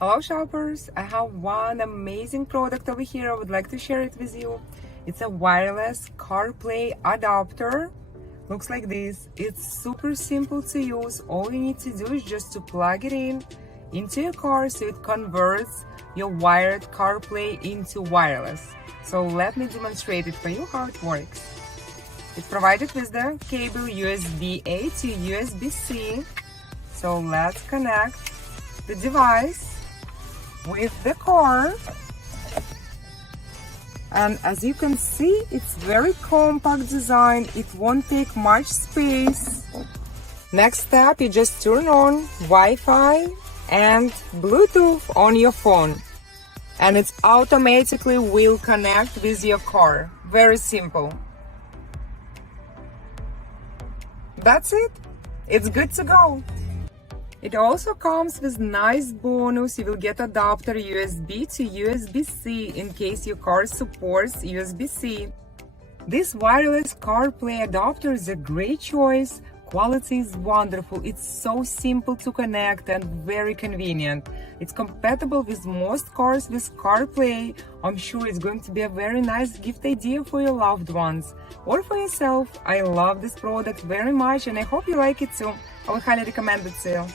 Hello shoppers, I have one amazing product over here. I would like to share it with you. It's a wireless CarPlay adapter. Looks like this. It's super simple to use. All you need to do is just to plug it into your car so it converts your wired CarPlay into wireless. So let me demonstrate it for you how it works. It's provided with the cable USB-A to USB-C. So let's connect the device with the car, and as you can see, it's very compact design. It won't take much space. Next step, you just turn on Wi-Fi and Bluetooth on your phone, and it automatically will connect with your car. Very simple. That's it. It's good to go. It also comes with nice bonus. You will get adapter USB to USB-C in case your car supports USB-C. This wireless CarPlay adapter is a great choice. Quality is wonderful. It's so simple to connect and very convenient. It's compatible with most cars with CarPlay. I'm sure it's going to be a very nice gift idea for your loved ones or for yourself. I love this product very much and I hope you like it too. I would highly recommend it to you.